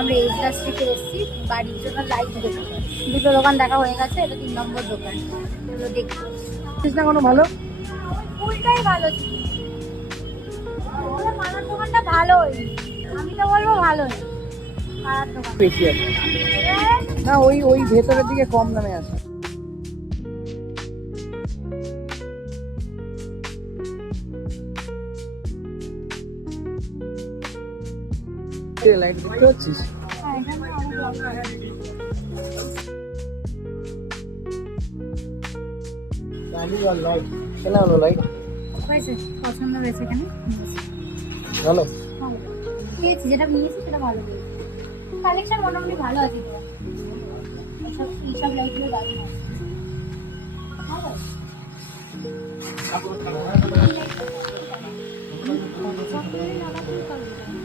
আমরা এসডাস থেকে এসেছি বাড়ির জন্য লাইট দেখতে। দুটো দোকান দেখা হয়ে গেছে, এটা 3 নম্বর দোকান। এগুলো দেখতে না কোনো ভালো ফুলটাই ভালো ছিল। মালার দোকানটা ভালোই, আমি তো বলবো ভালোই। মালার দোকান বেশি আছে না, ওই ওই ভেতরের দিকে কম দামে আছে। লাইট দেখতে পাচ্ছিস? হ্যাঁ, এখানে অনেক লাইট কেনা হলো লাইট হয়েছে, পছন্দ হয়েছে এখানে। ভালো ভালো পেয়েছি, যেটা নিয়েছি সেটা ভালো পেয়েছি। কালেকশন মোটামুটি ভালো আছে তো। এইসব লাইটগুলো দারুণ আছে। ভালো আছে। সব মিলিয়ে নানা ফুল কালেকশন।